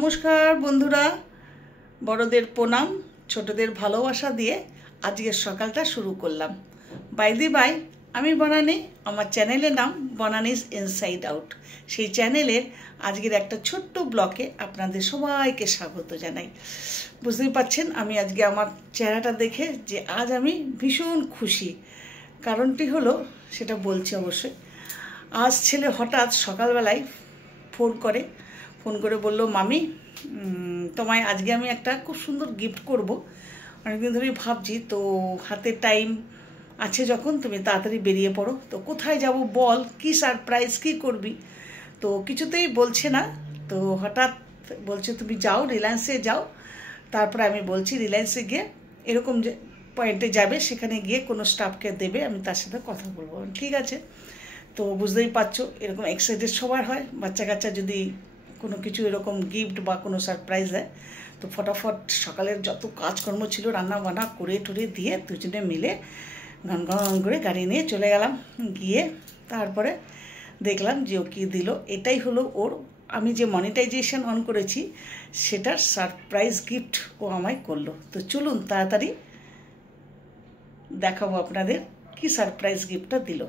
নমস্কার বন্ধুরা, বড়দের প্রণাম, ছোটদের ভালোবাসা দিয়ে আজকের সকালটা শুরু করলাম। বাই দি বাই, আমি বনানী, আমার চ্যানেলের নাম বনানীজ ইনসাইড আউট। সেই চ্যানেলের আজকের একটা ছোট্ট ব্লগে আপনাদের সবাইকে স্বাগত জানাই। বুঝতেই পারছেন আমি আজকে আমার চেহারাটা দেখে যে আজ আমি ভীষণ খুশি। কারণটি হলো, সেটা বলছি অবশ্যই। আজ ছেলে হঠাৎ সকালবেলায় ফোন করে বলল, মামি তোমায় আজকে আমি একটা খুব সুন্দর গিফট করব, অনেকদিন ধরেই ভাবছি, তো হাতে টাইম আছে যখন তুমি তাড়াতাড়ি বেরিয়ে পড়ো। তো কোথায় যাব বল, কি সারপ্রাইজ, কি করবি? তো কিছুতেই বলছে না। তো হঠাৎ বলছে তুমি যাও, রিলায়েন্সে যাও। তারপরে আমি বলছি রিলায়েন্সে গিয়ে এরকম যে পয়েন্টে যাবে, সেখানে গিয়ে কোনো স্টাফকে দেবে, আমি তার সাথে কথা বলবো। ঠিক আছে। তো বুঝতেই পারছো এরকম এক্সাইটেড সবার হয়, বাচ্চা কাচ্চা যদি কোনো কিছু এরকম গিফট বা কোনো সারপ্রাইজ দেয়। তো ফটাফট সকালের যত কাজকর্ম ছিল রান্না বান্না করে টরে দিয়ে দুজনে মিলে গান গান করে গাড়ি নিয়ে চলে গেলাম। গিয়ে তারপরে দেখলাম যে ও কী দিল। এটাই হলো ওর, আমি যে মনিটাইজেশন অন করেছি সেটার সারপ্রাইজ গিফট ও আমায় করলো। তো চলুন তাড়াতাড়ি দেখাবো আপনাদের কি সারপ্রাইজ গিফটটা দিল।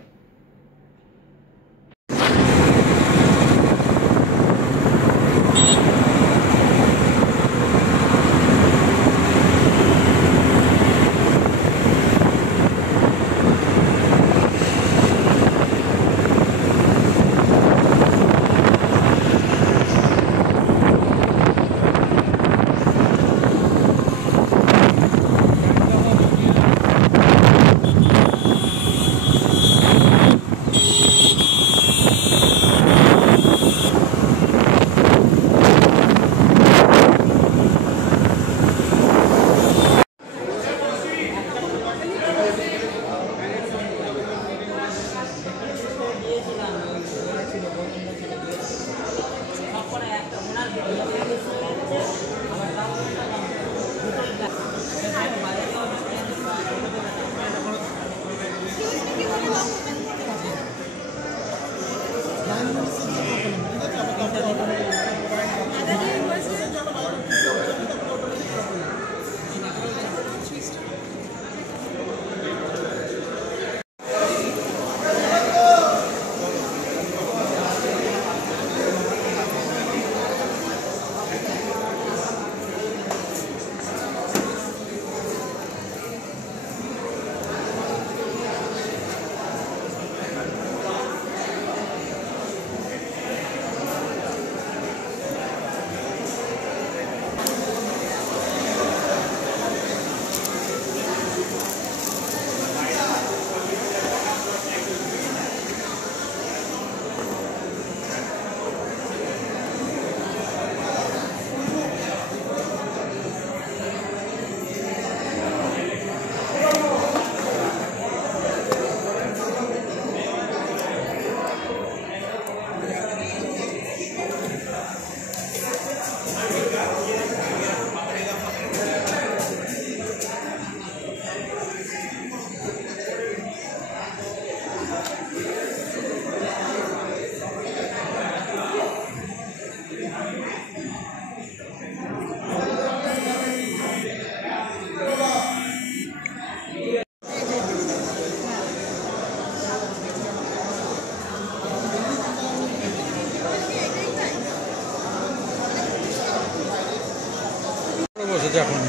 এখন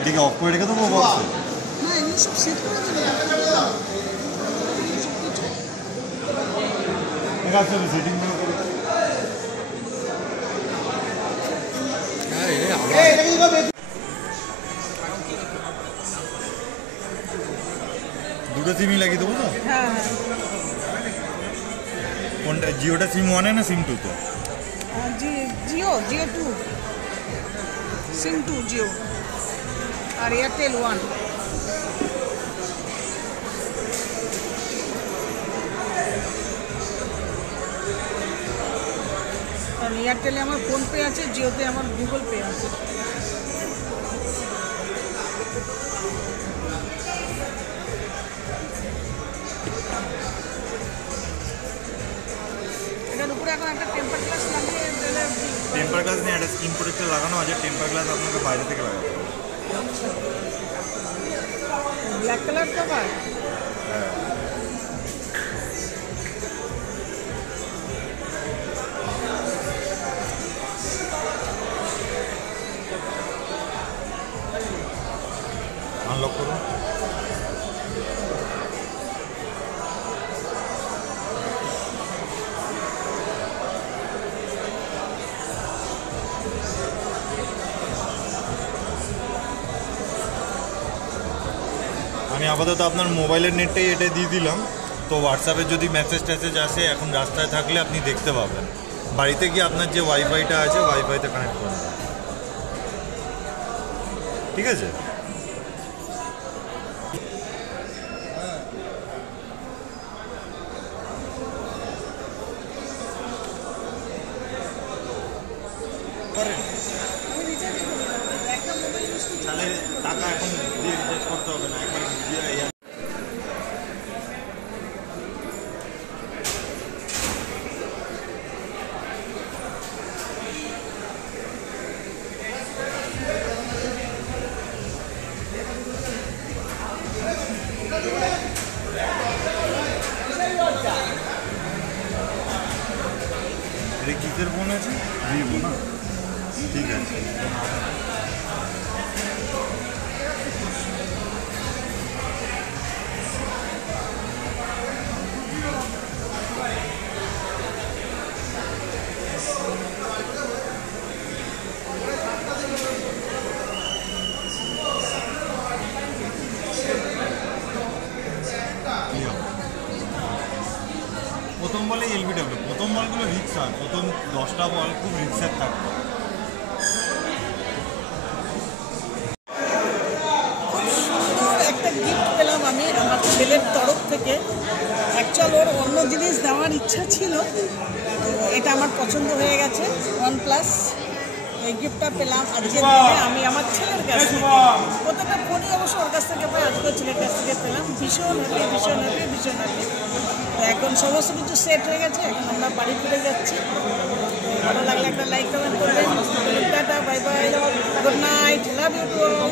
এদিকে অফ করে রেখে দেবো বক্সে। হ্যাঁ, এগুলো সব সেট করে দেবে। ঠিক আছে, সেটিং করে দুটো সিমই লাগিয়ে দেবো তো। হ্যাঁ হ্যাঁ, কোনটা, জিওটা সিম 1 না সিম 2? তো জিও 2, সিম 2 জিও, আর এয়ারটেল 1। এয়ারটেলে আমার ফোনপে আছে, জিওতে আমার গুগল পে আছে। এটার উপরে এখন একটা টেম্পার গ্লাস লাগিয়ে দিলে টেম্পার গ্লাস নিয়ে একটা স্ক্রিন প্রোটেক্টর লাগানো আছে, টেম্পার গ্লাস আপনাকে বাইরে থেকে লাগাতে হবে। Black colour cover. আনলক করুন। আমি আপাতত আপনার মোবাইলের নেটটাই এটা দিয়ে দিলাম। তো হোয়াটসঅ্যাপে যদি মেসেজ টেসেজ আসে এখন রাস্তায় থাকলে আপনি দেখতে পাবেন। বাড়িতে গিয়ে আপনার যে ওয়াইফাইটা আছে ওয়াইফাইতে কানেক্ট করুন, ঠিক আছে? তাহলে টাকা এখন দিয়ে রিচার্জ করতে হবে না, একবার এটা কিসের ফোন আছে? ভিভো না? ঠিক আছে। প্রথম বলে এলবিডব্লিউ, প্রথম বলগুলো রিক্স হয়, প্রথম 10টা বল খুব রিক্সের থাকবে। খুব সুন্দর একটা গিফট পেলাম আমি আমার ছেলের তরফ থেকে। অ্যাকচুয়াল ওর অন্য জিনিস দেওয়ার ইচ্ছা ছিল, তো এটা আমার পছন্দ হয়ে গেছে। OnePlus এই গিফটটা পেলাম আজকের দিনে আমি আমার ছেলের কাছ থেকে। প্রত্যেকটা ফোনই অবশ্য ওর কাছ থেকে পাই, আজকের ছেলের কাছ থেকে পেলাম। ভীষণ হ্যাপি, ভীষণ হ্যাপি, ভীষণ হ্যাপি। তো এখন সমস্ত কিছু সেট হয়ে গেছে, এখন আমরা বাড়ি ফিরে যাচ্ছি। ভালো লাগলে একটা লাইক কমেন্ট করবেন। টাটা, bye bye, good night, love you to all.